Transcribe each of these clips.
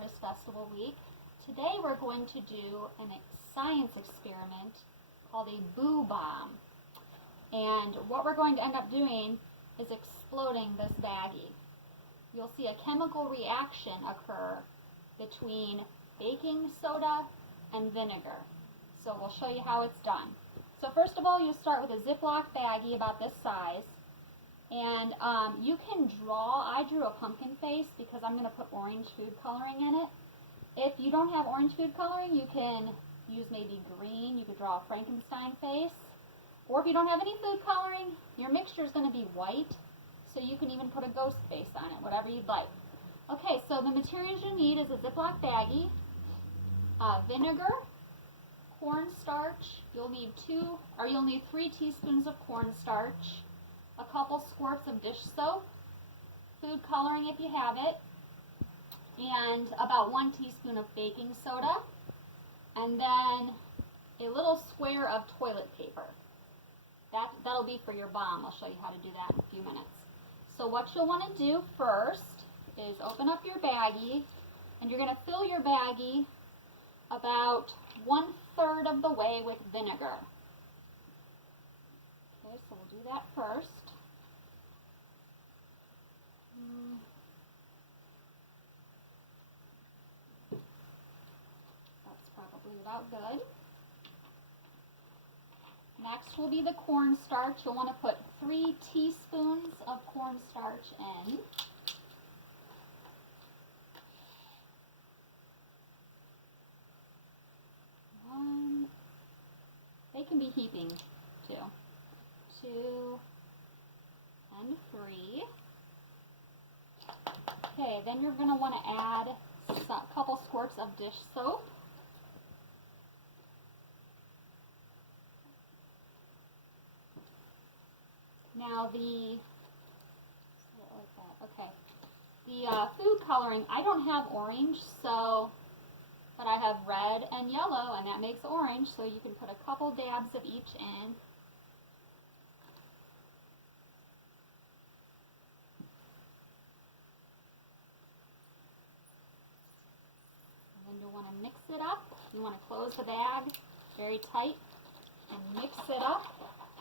Harvest Festival week. Today we're going to do a science experiment called a boo bomb. And what we're going to end up doing is exploding this baggie. You'll see a chemical reaction occur between baking soda and vinegar. So we'll show you how it's done. So first of all, you start with a Ziplock baggie about this size. And you can draw, I drew a pumpkin face because I'm going to put orange food coloring in it. If you don't have orange food coloring, you can use maybe green. You could draw a Frankenstein face. Or if you don't have any food coloring, your mixture is going to be white. So you can even put a ghost face on it, whatever you'd like. Okay, so the materials you need is a Ziplock baggie, vinegar, cornstarch. You'll need 3 teaspoons of cornstarch, a couple squirts of dish soap, food coloring if you have it, and about 1 teaspoon of baking soda, and then a little square of toilet paper. That'll be for your bomb. I'll show you how to do that in a few minutes. So what you'll want to do first is open up your baggie, and you're going to fill your baggie about 1/3 of the way with vinegar. Okay, so we'll do that first. That's probably about good. Next will be the cornstarch. You'll want to put 3 teaspoons of cornstarch in. They can be heaping too. 2 and 3. Okay, then you're going to want to add a couple squirts of dish soap. Now the food coloring, I don't have orange, but I have red and yellow, and that makes orange, so you can put a couple dabs of each in. And then you'll want to mix it up. You want to close the bag very tight and mix it up.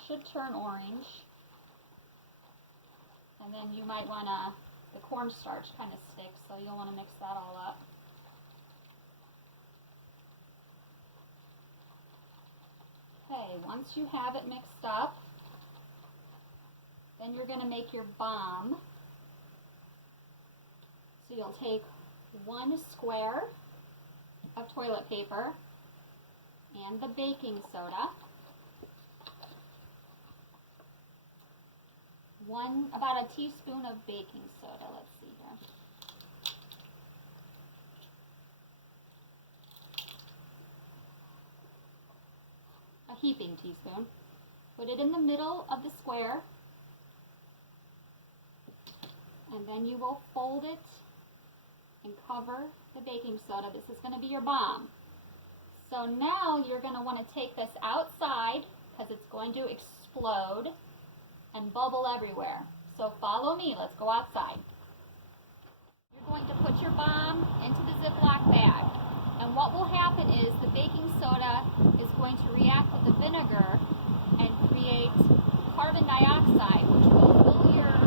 Should turn orange. And then you might want to, the cornstarch kind of sticks, so you'll want to mix that all up. Okay, once you have it mixed up, then you're going to make your bomb. So you'll take 1 square of toilet paper and the baking soda. About a teaspoon of baking soda. Let's see here. A heaping teaspoon. Put it in the middle of the square, and then you will fold it and cover the baking soda. This is going to be your bomb. So now you're going to want to take this outside because it's going to explode and bubble everywhere. So follow me, let's go outside. You're going to put your bomb into the Ziplock bag. And what will happen is the baking soda is going to react with the vinegar and create carbon dioxide, which will fill your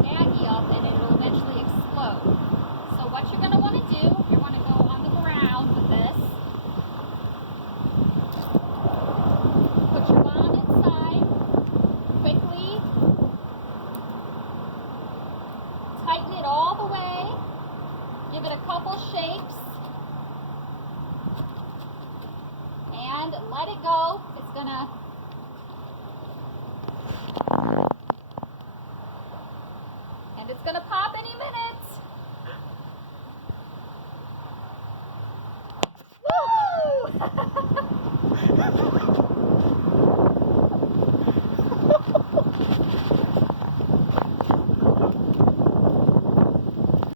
baggie up and it will eventually explode. So what you're going to want to do, you want to go on the ground with this. Put your bomb inside. Quickly tighten it all the way, give it a couple shakes, and let it go. It's gonna